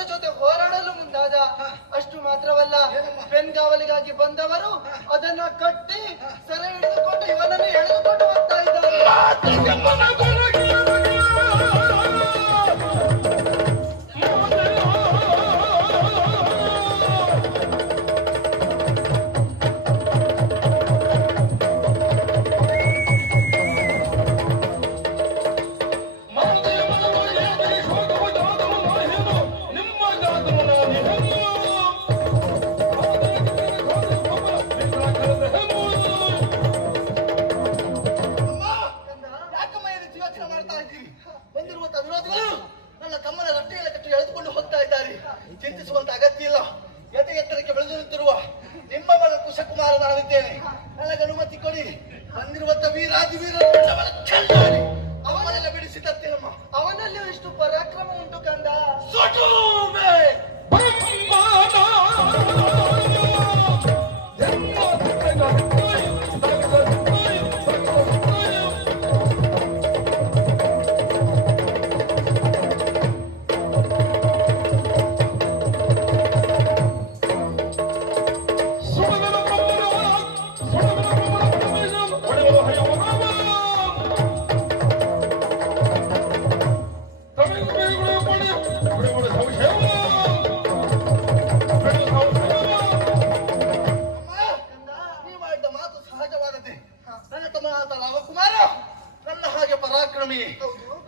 ಶತ್ರುಗಳ ಜೊತೆ ಹೋರಾಡಲು ಮುಂದಾದ. ಅಷ್ಟು ಮಾತ್ರವಲ್ಲ, ಬೆನ್ಗಾವಲಿಗಾಗಿ ಬಂದವರು ಅದನ್ನ ಕಟ್ಟಿ ಸೆರೆ ಹಿಡಿದುಕೊಂಡು ಇವನನ್ನು ಎಳೆದುಕೊಂಡು ಹೋಗ್ತಾ ಇದ್ದಾರೆ. ಚಿಂತಿಸುವಂತ ಅಗತ್ಯ ಇಲ್ಲ. ಎತ್ತರಕ್ಕೆ ಬೆಳೆದು ನಿಂತಿರುವ ನಿಮ್ಮ ಮಗ ಕುಶಕುಮಾರ ನಾನಿದ್ದೇನೆ. ನನಗೆ ಅನುಮತಿ ಕೊಡಿ. ಬಂದಿರುವಂತ ವೀರಾದಿ ವೀರರು ಅವನೆಲ್ಲ ಬಿಡಿಸಿದತ್ತೇನಮ್ಮ. ಅವನಲ್ಲಿಯೂ ಇಷ್ಟು ಪರಾಕ್ರಮ ಉಂಟು ಕಂದ.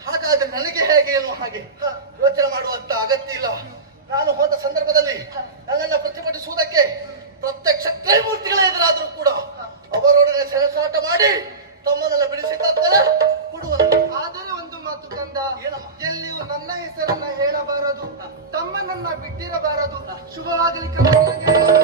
ಹಾಗಾದ್ರೆ ನನಗೆ ಹೇಗೆ ಎನ್ನುವ ಹಾಗೆ ಯೋಚನೆ ಮಾಡುವಂತ ಅಗತ್ಯ ಇಲ್ಲ. ನಾನು ಹೋದ ಸಂದರ್ಭದಲ್ಲಿ ನನ್ನನ್ನು ಪ್ರತಿಭಟಿಸುವುದಕ್ಕೆ ಪ್ರತ್ಯಕ್ಷ ತ್ರೈಮೂರ್ತಿಗಳೇ ಎದುರಾದರೂ ಕೂಡ ಅವರೊಡನೆ ಸೆಣಸಾಟ ಮಾಡಿ ತಮ್ಮನ್ನೆಲ್ಲ ಬಿಡಿಸಿದ್ದಾರೆ ಕೊಡುವಂತೆ. ಆದರೆ ಒಂದು ಮಾತು ಕಂದ, ಎಲ್ಲಿಯೂ ನನ್ನ ಹೆಸರನ್ನ ಹೇಳಬಾರದು, ತಮ್ಮನನ್ನ ಬಿಟ್ಟಿರಬಾರದು. ಶುಭವಾಗಲಿ ಕಂದ.